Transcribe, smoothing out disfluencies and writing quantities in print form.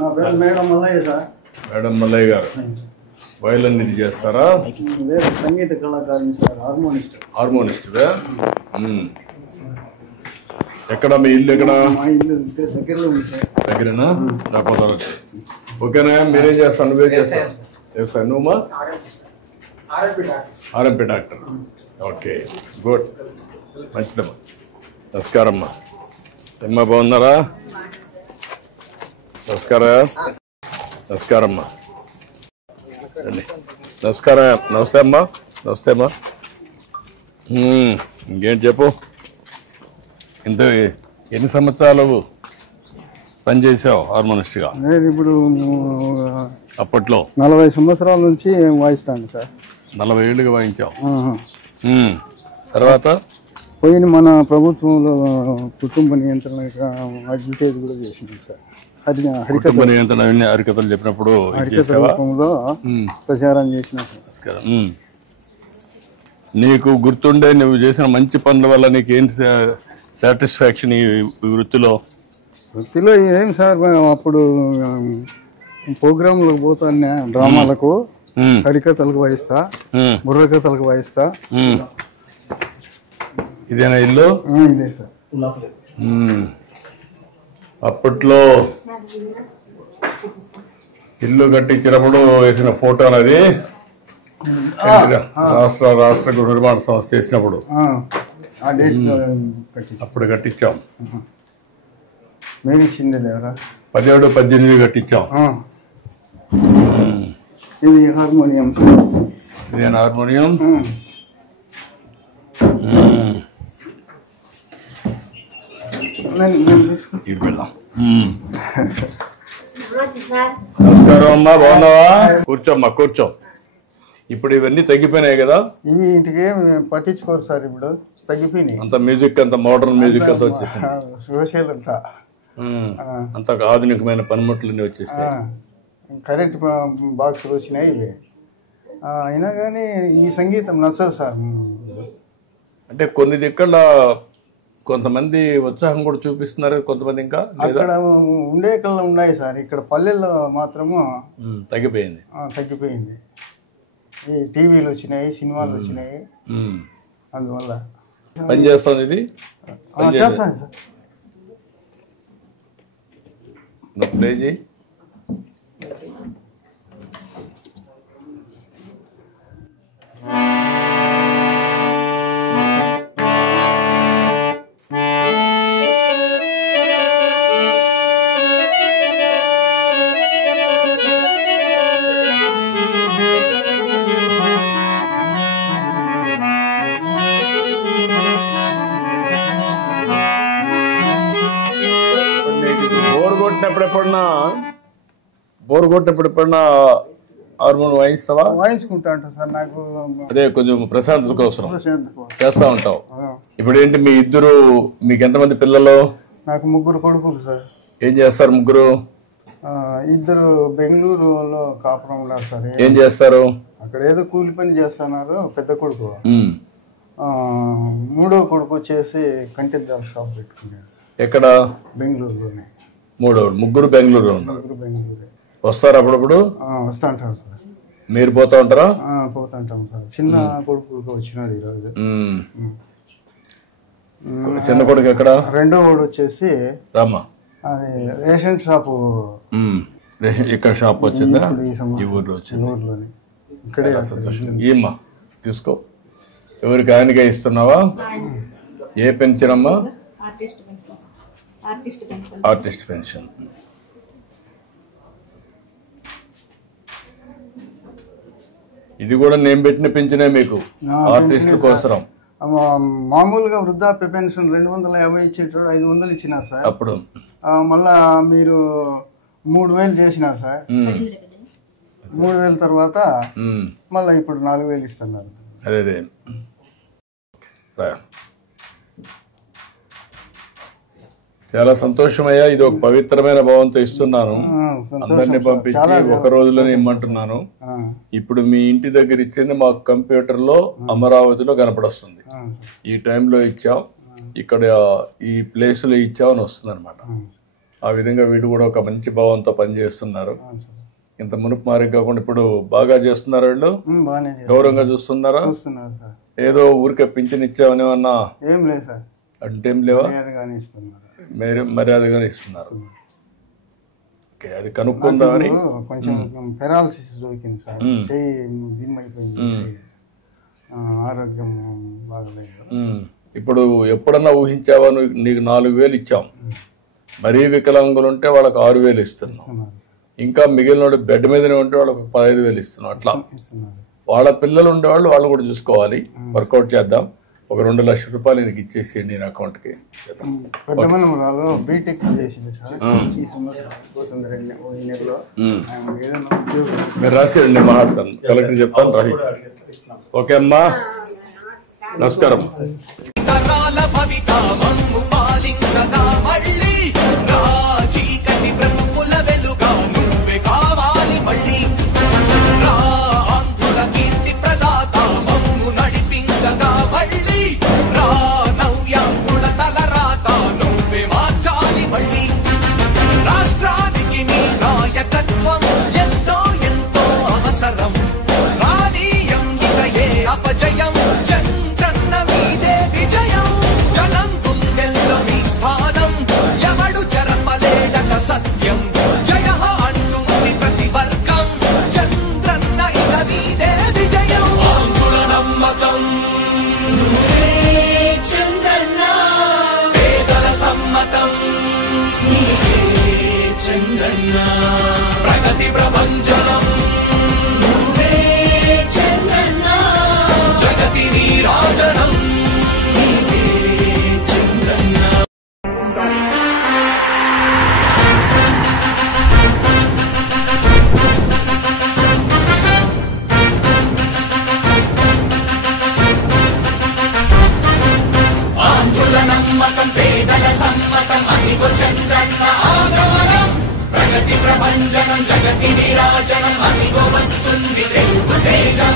నా పేరు madam Mallayya sir. Madam Mallayya గారు వయలిన్ ఇది చేస్తారా? లేదు, సంగీత కళాకారుని సార్. హార్మోనిస్ట్గా. ఎక్కడ మీ ఇల్లు? ఎక్కడ? మా ఇల్లు దగ్గరలో ఉంది సార్. దగ్గరేనా? నాకు ఓకేనా? మీరేం చేస్తాను? నువ్వేం చేస్తాను? చేస్తాను నువ్వు? RMP doctor. ఓకే, గుడ్, మంచిదమ్మా. నమస్కారం అమ్మా. అమ్మా బాగున్నారా? నమస్కారం అమ్మా. నమస్కారం. నమస్తే అమ్మా. నమస్తే అమ్మా. ఇంకేంటి చెప్పు. ఇంత ఎన్ని సంవత్సరాలు పనిచేసావు హార్మోనిస్ట్గా? నేను ఇప్పుడు అప్పట్లో 40 సంవత్సరాల నుంచి వాయిస్తాను సార్. 40 ఏళ్ళుగా వాయించావు. తర్వాత పోయిన మన ప్రభుత్వంలో కుటుంబ నియంత్రణ అడ్వర్టైజ్ కూడా చేసింది సార్. కుటుంబ నియంత్రణ హరికథలు చెప్పినప్పుడు హరికథ రూపంలో ప్రచారం చేసిన. నీకు గుర్తుండే నువ్వు చేసిన మంచి పనుల వల్ల నీకు ఏంటి సాటిస్ఫాక్షన్ ఈ వృత్తిలో? ఏం సార్, అప్పుడు ప్రోగ్రాంలకు పోతాను, డ్రామాలకు, హరికథలకు వాయిస్తా, బుర్రకథలకు వాయిస్తా. ఇదేనా ఇల్లు? ఇదే సార్. అప్పట్లో ఇల్లు కట్టించినప్పుడు వేసిన ఫోటో అనేది రాష్ట్ర గృహ నిర్మాణ సంస్థ చేసినప్పుడు అప్పుడు కట్టించాం. మేము ఇచ్చింది లేవరా? 17, 18 కట్టించాం. ఇది హార్మోనియం. ఇదేనా హార్మోనియం? నమస్కారం అమ్మా, బాగున్నావా? కూర్చోమ్మా, కూర్చో. ఇప్పుడు ఇవన్నీ తగ్గిపోయినాయి కదా? ఇవి ఇంటికి పట్టించుకోరు సార్, ఇప్పుడు తగ్గిపోయినాయి. అంత మ్యూజిక్, అంత మోడర్న్ మ్యూజిక్ అంతా వచ్చేసింది. సోషల్ అంతా అంత ఆధునికమైన పనిముట్లన్నీ వచ్చేసాయి. కరెంట్ బాక్సులు వచ్చినాయి. అయినా కానీ ఈ సంగీతం నచ్చదు సార్. అంటే కొన్ని దిక్కల కొంతమంది ఉత్సాహం కూడా చూపిస్తున్నారు, కొంతమంది ఇంకా అక్కడ ఉండే కళ్ళు ఉన్నాయి సార్. ఇక్కడ పల్లెల్లో మాత్రము తగ్గిపోయింది. ఈ టీవీలు వచ్చినాయి, సినిమాలు వచ్చినాయి, అందువల్ల పని చేస్తుంది. ఇది చేస్తాను సార్. బోర్ కొట్టినప్పుడు ఎప్పుడన్నా హార్మోన్ వాయిస్తావా? వాయించుకుంటా ఉంటాను సార్. నాకు అదే కొంచెం ప్రశాంతత కోసం చేస్తా ఉంటావు. ఇప్పుడు ఏంటి మీ ఇద్దరు, మీకు ఎంతమంది పిల్లలు? నాకు 3 కొడుకులు సార్. ఏం చేస్తారు ముగ్గురు? ఇద్దరు బెంగళూరులో కాపురం ఉన్నారు సార్. ఏం చేస్తారు అక్కడ? ఏదో కూలి పని చేస్తున్నారు పెద్ద కొడుకు. 3వ కొడుకు వచ్చేసి కంటిద్దాల షాప్ పెట్టుకున్నారు. ఎక్కడ? బెంగళూరులోనే. ముగ్గురు బెంగళూరులో ఉన్నారు. వస్తారు అప్పుడప్పుడు? వస్తా ఉంటారు సార్. మీరు పోతా ఉంటారా? పోతా ఉంటాం సార్. చిన్న కొడుకు వచ్చినాడు ఈరోజు. చిన్న కొడుకు ఎక్కడ? 2వ వాడు వచ్చేసి రామా అది రేషన్ షాపు. ఇక్కడ షాప్ వచ్చిందా? ఈ ఊర్లో వచ్చింది. ఊర్లోనే. ఇక్కడే. ఏమ్మా తీసుకో. ఎవరికి ఆయనగా ఇస్తున్నావా? ఏ పెన్షన్ అమ్మా? Artist pension. ఇది కూడా నేను పెట్టిన పెన్షనే మీకు, ఆర్టిస్టుల కోసం. మామూలుగా వృద్ధాప్య పెన్షన్ 250 ఇచ్చేటప్పుడు 500 ఇచ్చినారు సార్. అప్పుడు మళ్ళా మీరు 3000 చేసినారు సార్. 3000 తర్వాత మళ్ళీ ఇప్పుడు 4000 ఇస్తున్నారు. అదే చాలా సంతోషమయ్యా. ఇది ఒక పవిత్రమైన భావంతో ఇస్తున్నాను. అందరినీ పంపించి ఒక రోజులోనే ఇమ్మంటున్నాను. ఇప్పుడు మీ ఇంటి దగ్గర ఇచ్చింది మాకు కంప్యూటర్లో అమరావతిలో కనపడొస్తుంది. ఈ టైంలో ఇచ్చావు, ఇక్కడ ఈ ప్లేస్లో ఇచ్చావు అని వస్తుంది అనమాట. ఆ విధంగా వీడు కూడా ఒక మంచి భావంతో పనిచేస్తున్నారు. ఇంత మునుపు మారి కాకుండా ఇప్పుడు బాగా చేస్తున్నారు. వీళ్ళు గౌరవంగా చూస్తున్నారా? ఏదో ఊరికే పింఛన్ ఇచ్చామని ఏమన్నా ఏం లేదు సార్, అంటే ఏం లేవా? మర్యాదగానే ఇస్తున్నారు. ఓకే, అది కనుక్కుందామని. కొంచెం పెరాలసిస్ దొరికింది సార్, చెయ్యి దిమ్మైపోయింది, ఆరోగ్యం బాగలేదు. ఇప్పుడు ఎప్పుడన్నా ఊహించావా? నీకు 4,000 ఇచ్చాం, మరీ వికలాంగులు ఉంటే వాళ్ళకి 6,000 ఇస్తున్నాం, ఇంకా మిగిలిన బెడ్ మీదనే ఉంటే వాళ్ళకి 15,000 ఇస్తున్నాం. అట్లా వాళ్ళ పిల్లలు ఉండేవాళ్ళు వాళ్ళు కూడా చూసుకోవాలి. వర్కౌట్ చేద్దాం. ఒక 2 లక్షల రూపాయలు నీకు ఇచ్చేసేయండి నేను అకౌంట్కి. మీరు రాసేయండి, నేను మాట్లాడతాను, కలెక్టర్ చెప్తాను, రాయించాలి. ఓకే అమ్మా, నమస్కారం. ప్రగతి ప్రభంజనం జగతి నీరాజనం. ఆంధ్రుల నమ్మకం, పేదల సమ్మతం, అదిగో చంద్రన్న ఆగమనం. ప్రగతి ప్రభంజనం జగతి నీరాజనం, అదిగో వస్తుంది తెలుగు తేజం.